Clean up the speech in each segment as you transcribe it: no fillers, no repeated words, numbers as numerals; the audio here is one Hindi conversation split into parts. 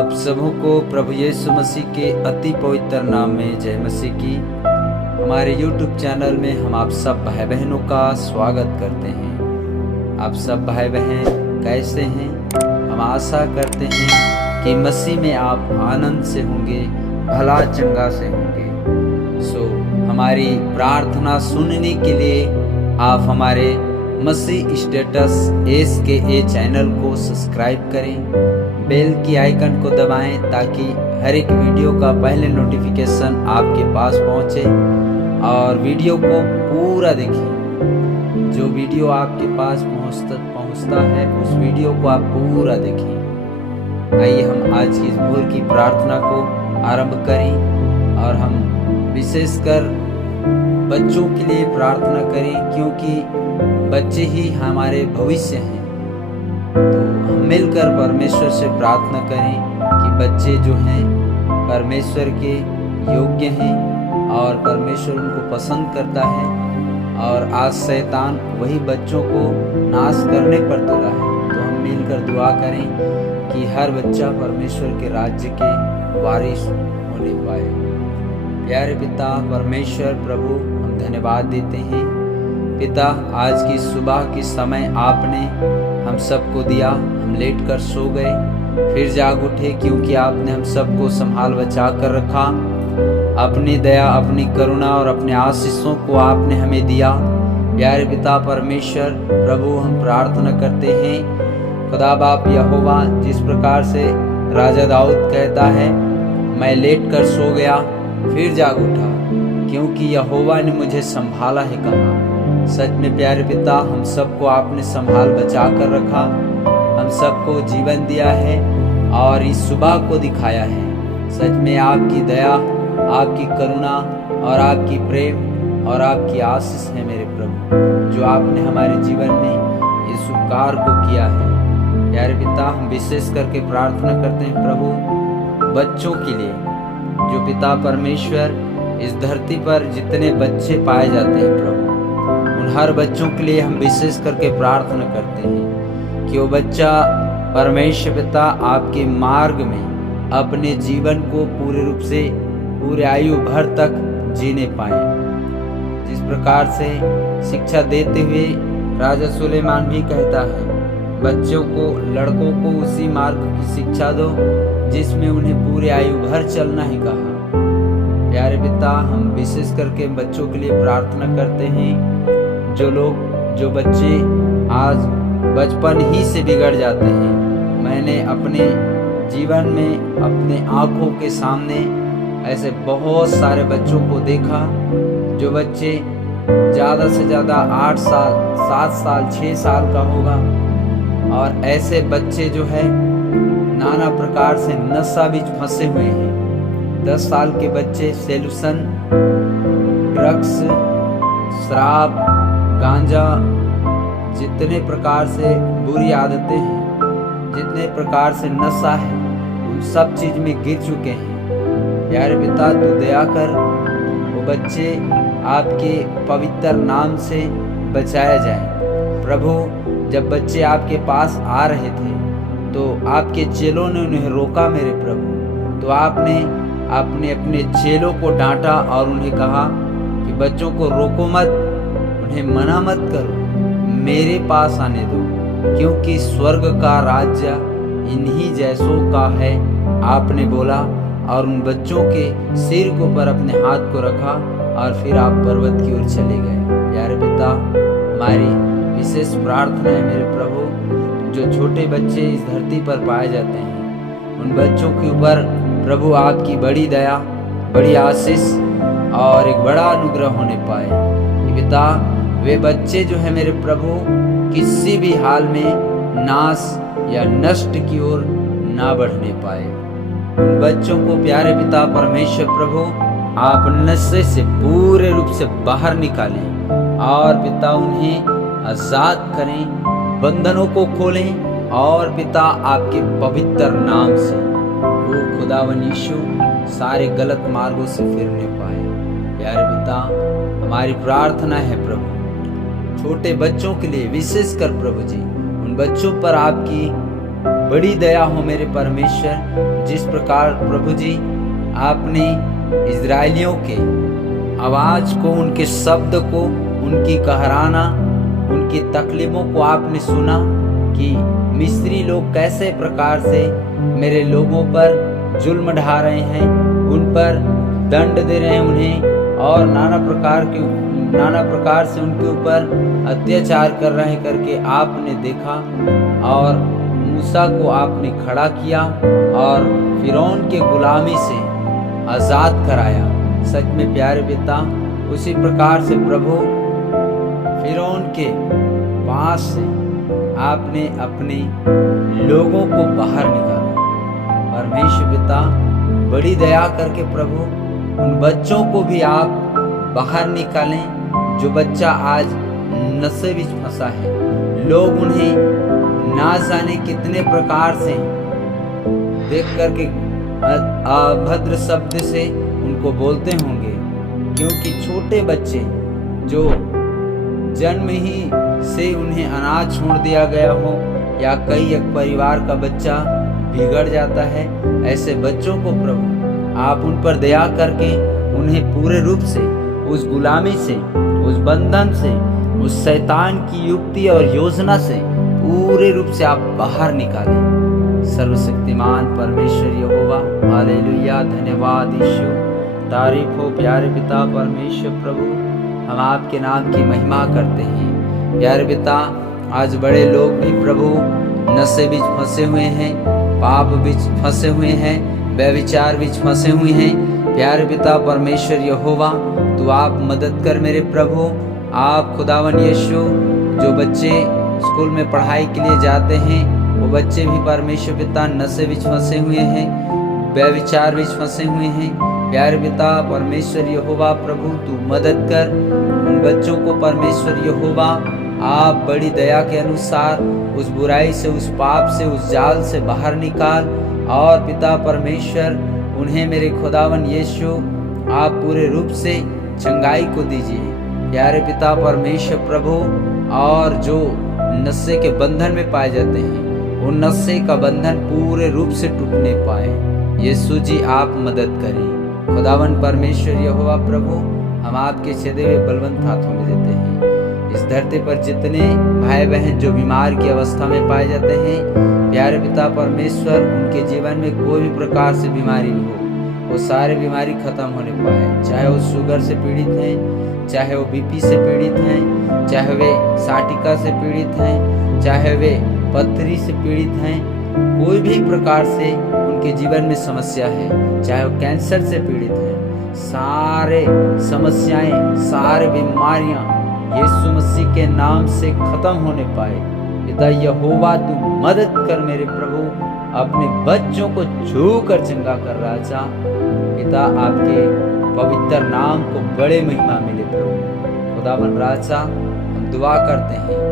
आप सबों को प्रभु यीशु मसीह के अति पवित्र नाम में जय मसीह की। हमारे YouTube चैनल में हम आप सब भाई बहनों का स्वागत करते हैं। आप सब भाई बहन कैसे हैं? हम आशा करते हैं कि मसीह में आप आनंद से होंगे, भला चंगा से होंगे। हमारी प्रार्थना सुनने के लिए आप हमारे मसीह स्टेटस SKA चैनल को सब्सक्राइब करें, बेल की आइकन को दबाएं ताकि हर एक वीडियो का पहले नोटिफिकेशन आपके पास पहुंचे और वीडियो को पूरा देखें। जो वीडियो आपके पास पहुंचता है उस वीडियो को आप पूरा देखें। आइए हम आज की इस भोर की प्रार्थना को आरंभ करें और हम विशेषकर बच्चों के लिए प्रार्थना करें, क्योंकि बच्चे ही हमारे भविष्य हैं। तो हम मिलकर परमेश्वर से प्रार्थना करें कि बच्चे जो हैं परमेश्वर के योग्य हैं और परमेश्वर उनको पसंद करता है, और आज शैतान वही बच्चों को नाश करने पर तुला है। तो हम मिलकर दुआ करें कि हर बच्चा परमेश्वर के राज्य के वारिस होने पाए। प्यारे पिता परमेश्वर प्रभु, हम धन्यवाद देते हैं पिता, आज की सुबह के समय आपने हम सबको दिया। हम लेट कर सो गए, फिर जाग उठे, क्योंकि आपने हम सबको संभाल बचा कर रखा। अपनी दया, अपनी करुणा और अपने आशीषों को आपने हमें दिया। प्यारे पिता परमेश्वर प्रभु, हम प्रार्थना करते हैं खुदा बाप यहोवा, जिस प्रकार से राजा दाऊद कहता है, मैं लेट कर सो गया फिर जाग उठा, क्योंकि यहोवा ने मुझे संभाला है कहा। सच में प्यारे पिता, हम सबको आपने संभाल बचा कर रखा, हम सबको जीवन दिया है और इस सुबह को दिखाया है। सच में आपकी दया, आपकी करुणा और आपकी प्रेम और आपकी आशीष है मेरे प्रभु, जो आपने हमारे जीवन में इस उपकार को किया है। प्यारे पिता, हम विशेष करके प्रार्थना करते हैं प्रभु बच्चों के लिए, जो पिता परमेश्वर इस धरती पर जितने बच्चे पाए जाते हैं प्रभु, उन हर बच्चों के लिए हम विशेष करके प्रार्थना करते हैं कि वो बच्चा परमेश्वर पिता आपके मार्ग में अपने जीवन को पूरे रूप से पूरे आयु भर तक जीने पाए। जिस प्रकार से शिक्षा देते हुए राजा सुलेमान भी कहता है, बच्चों को, लड़कों को उसी मार्ग की शिक्षा दो जिसमें उन्हें पूरे आयु भर चलना ही कहा। प्यारे पिता, हम विशेष करके बच्चों के लिए प्रार्थना करते हैं, जो बच्चे आज बचपन ही से बिगड़ जाते हैं। मैंने अपने जीवन में अपने आंखों के सामने ऐसे बहुत सारे बच्चों को देखा, जो बच्चे ज़्यादा से ज़्यादा 8 साल, 7 साल, 6 साल का होगा, और ऐसे बच्चे जो है नाना प्रकार से नशा बीच फंसे हुए हैं। 10 साल के बच्चे सेल्यूशन, ड्रग्स, शराब, गांजा, जितने प्रकार से बुरी आदतें हैं, जितने प्रकार से नशा है, उन सब चीज में गिर चुके हैं। प्यारे पिता, तू दया कर, वो बच्चे आपके पवित्र नाम से बचाया जाए। प्रभु, जब बच्चे आपके पास आ रहे थे तो आपके चेलों ने उन्हें रोका मेरे प्रभु, तो आपने अपने चेलों को डांटा और उन्हें कहा कि बच्चों को रोको मत, उन्हें मना मत करो, मेरे पास आने दो, क्योंकि स्वर्ग का राज्य इन्हीं जैसों का है, आपने बोला। और उन बच्चों के सिर के ऊपर अपने हाथ को रखा और फिर आप पर्वत की ओर चले गए। प्यारे पिता, हमारी विशेष प्रार्थना है मेरे प्रभु, जो छोटे बच्चे इस धरती पर पाए जाते हैं, उन बच्चों के ऊपर प्रभु आपकी बड़ी दया, बड़ी आशीष और एक बड़ा अनुग्रह होने पाए। पिता, वे बच्चे जो है मेरे प्रभु किसी भी हाल में नाश या नष्ट की ओर ना बढ़ने पाए। उन बच्चों को प्यारे पिता परमेश्वर प्रभु आप नशे से पूरे रूप से बाहर निकालें और पिता उन्हें आजाद करें, बंधनों को खोलें, और पिता आपके पवित्र नाम से वो खुदावन यीशु सारे गलत मार्गों से फिरने पाए। प्यारे पिता, हमारी प्रार्थना है प्रभु छोटे बच्चों के लिए, विशेष कर प्रभु जी उन बच्चों पर आपकी बड़ी दया हो मेरे परमेश्वर। जिस प्रकार प्रभु जी आपने इजराइलियों के आवाज को, उनके शब्द को, उनकी कहराना, उनकी तकलीफों को आपने सुना कि मिस्री लोग कैसे प्रकार से मेरे लोगों पर जुल्म ढा रहे हैं, उन पर दंड दे रहे हैं उन्हें, और नाना प्रकार से उनके ऊपर अत्याचार कर रहे हैं करके आपने देखा, और मूसा को आपने खड़ा किया और फिरौन के गुलामी से आज़ाद कराया। सच में प्यारे पिता, उसी प्रकार से प्रभु फिरौन के पास से आपने अपने लोगों को बाहर निकाला। परमेश्वर पिता, बड़ी दया करके प्रभु उन बच्चों को भी आप बाहर निकालें जो बच्चा आज नशे में फंसा है। लोग उन्हें ना जाने कितने प्रकार से देख करके अभद्र शब्द से उनको बोलते होंगे, क्योंकि छोटे बच्चे जो जन्म ही से उन्हें अनाथ छोड़ दिया गया हो, या कई एक परिवार का बच्चा बिगड़ जाता है, ऐसे बच्चों को प्रभु आप उन पर दया करके उन्हें पूरे रूप से उस गुलामी से, उस बंधन से, उस शैतान की युक्ति और योजना से पूरे रूप से आप बाहर निकालें। सर्वशक्तिमान परमेश्वर यहोवा, हालेलुया, धन्यवाद यीशु, तारीफ हो प्यारे पिता परमेश्वर प्रभु। हम आपके नाम की महिमा करते हैं प्यारे पिता। आज बड़े लोग भी प्रभु नशे बीच फंसे हुए हैं, पाप बीच फंसे हुए हैं, व्यभिचार बीच फंसे हुए हैं। प्यारे पिता परमेश्वर यहोवा, तू आप मदद कर मेरे प्रभु। आप खुदावन यीशु, जो बच्चे स्कूल में पढ़ाई के लिए जाते हैं, वो बच्चे भी परमेश्वर पिता नशे बीच फंसे हुए हैं, व्यभिचार बीच फंसे हुए हैं। प्यारे पिता परमेश्वर यहोवा प्रभु, तू मदद कर उन बच्चों को परमेश्वर यहोवा। आप बड़ी दया के अनुसार उस बुराई से, उस पाप से, उस जाल से बाहर निकाल, और पिता परमेश्वर उन्हें मेरे खुदावन यीशु आप पूरे रूप से चंगाई को दीजिए प्यारे पिता परमेश्वर प्रभु। और जो नशे के बंधन में पाए जाते हैं, वो नशे का बंधन पूरे रूप से टूटने पाए। यीशु जी आप मदद करें खुदावन परमेश्वर यहोवा प्रभु। हम आपके छेदे हुए बलवंत हाथों में देते हैं। इस धरती पर जितने भाई बहन जो बीमार की अवस्था में पाए जाते हैं, प्यारे पिता परमेश्वर उनके जीवन में कोई भी प्रकार से बीमारी हो, वो सारे बीमारी खत्म होने पाए। चाहे वो शुगर से पीड़ित हैं, चाहे वो बीपी से पीड़ित हैं, चाहे वे साटिका से पीड़ित हैं, चाहे वे पथरी से पीड़ित हैं, कोई भी प्रकार से उनके जीवन में समस्या है, चाहे वो कैंसर से पीड़ित हैं, सारे समस्याएं, सारे बीमारियां यीशु मसीह के नाम से खत्म होने पाए। पिता यहोवा तू मदद कर मेरे प्रभु, अपने बच्चों को छू कर चंगा कर राजा। पिता आपके पवित्र नाम को बड़े महिमा मिले प्रभु। खुदावन राजा, हम दुआ करते हैं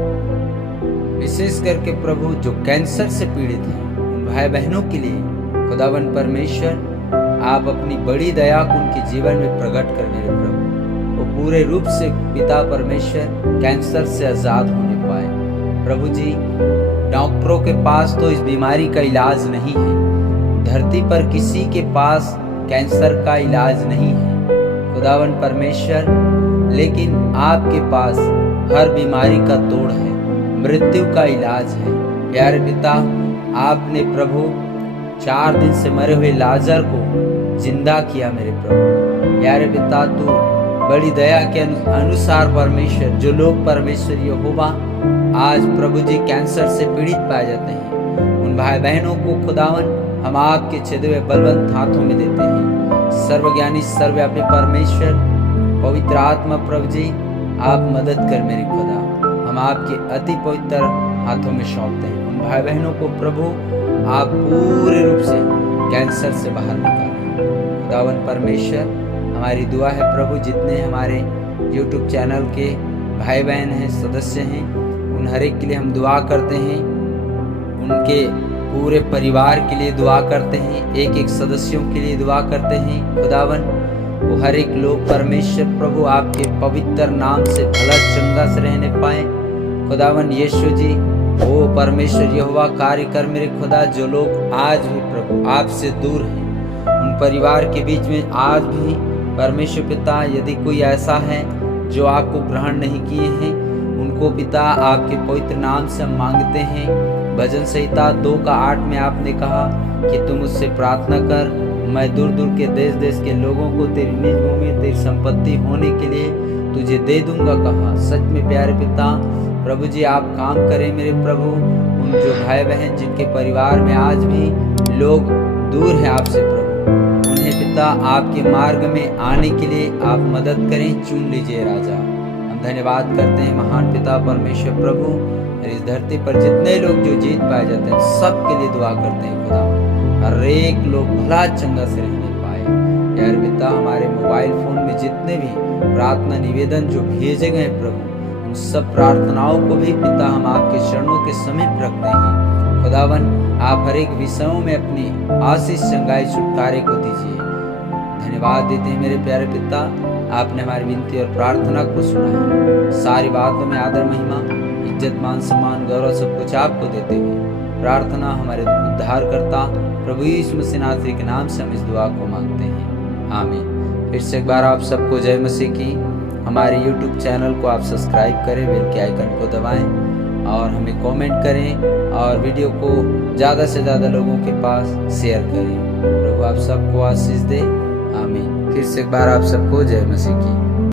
विशेष करके प्रभु जो कैंसर से पीड़ित हैं, उन भाई बहनों के लिए खुदावन परमेश्वर आप अपनी बड़ी दया को उनके जीवन में प्रकट कर मेरे प्रभु। वो पूरे रूप से पिता परमेश्वर कैंसर से आजाद होने पाए। प्रभु जी, डॉक्टरों के पास तो इस बीमारी का इलाज नहीं है, धरती पर किसी के पास कैंसर का इलाज नहीं है खुदावन परमेश्वर, लेकिन आपके पास हर बीमारी का तोड़ है, मृत्यु का इलाज है। प्यारे पिता, आपने प्रभु 4 दिन से मरे हुए लाजर को जिंदा किया मेरे प्रभु। प्यारे पिता, तू बड़ी दया के अनुसार परमेश्वर, जो लोग परमेश्वर यहोवा आज प्रभु जी कैंसर से पीड़ित पाए जाते हैं, उन भाई बहनों को खुदावन हम आपके छेदे हुए बलवंत हाथों में देते हैं। सर्वज्ञानी सर्वव्यापी परमेश्वर, पवित्र आत्मा प्रभु जी आप मदद कर मेरे खुदा। हम आपके अति पवित्र हाथों में सौंपते हैं उन भाई बहनों को प्रभु, आप पूरे रूप से कैंसर से बाहर निकालें खुदावन परमेश्वर। हमारी दुआ है प्रभु, जितने हमारे YouTube चैनल के भाई बहन हैं, सदस्य हैं, उन हर एक के लिए हम दुआ करते हैं, उनके पूरे परिवार के लिए दुआ करते हैं, एक एक सदस्यों के लिए दुआ करते हैं खुदावन। वो हर एक लोग परमेश्वर प्रभु आपके पवित्र नाम से भला चंगा से रहने पाए खुदावन। यीशु जी ओ परमेश्वर यहोवा कार्य कर मेरे खुदा। जो लोग आज भी प्रभु आपसे दूर हैं, उन परिवार के बीच में आज भी परमेश्वर पिता यदि कोई ऐसा है जो आपको ग्रहण नहीं किए हैं, उनको पिता आपके पवित्र नाम से हम मांगते हैं। भजन संहिता 2:8 में आपने कहा कि तुम मुझसे प्रार्थना कर, मैं दूर दूर के देश देश के लोगों को तेरी निज भूमि तेरी संपत्ति होने के लिए तुझे दे दूंगा कहा। सच में प्यारे पिता प्रभु जी आप काम करें मेरे प्रभु। उन जो भाई बहन जिनके परिवार में आज भी लोग दूर हैं आपसे प्रभु, उन्हें पिता आपके मार्ग में आने के लिए आप मदद करें, चुन लीजिए राजा। हम धन्यवाद करते हैं महान पिता परमेश्वर प्रभु। इस धरती पर जितने लोग जो जीत पाए जाते हैं सबके लिए दुआ करते हैं खुदा, हर एक लोग भला चंगा से रहने पाए। यार पिता हमारे मोबाइल फोन में जितने भी प्रार्थना निवेदन जो भेजे गए प्रभु, उन सब प्रार्थनाओं को भी पिता हम आपके चरणों के समीप रखते हैं। खुदावन आप हर एक विषयों में अपनी आशीष संगाई छुटकारे को दीजिए। धन्यवाद देते हैं मेरे प्यारे पिता, आपने हमारी विनती और प्रार्थना को सुना है। सारी बातों में आदर महिमा इज्जत मान सम्मान गौरव सब कुछ आपको देते हुए प्रार्थना हमारे उद्धारकर्ता प्रभु यीशु मसीह नासरी के नाम से हम इस दुआ को मांगते हैं, आमीन। फिर से एक बार आप सबको जय मसीह की। हमारे YouTube चैनल को आप सब्सक्राइब करें, बेल के आइकन को दबाएं और हमें कमेंट करें और वीडियो को ज़्यादा से ज़्यादा लोगों के पास शेयर करें। प्रभु आप सबको आशीष दे, आमीन। फिर से एक बार आप सबको जय मसीह की।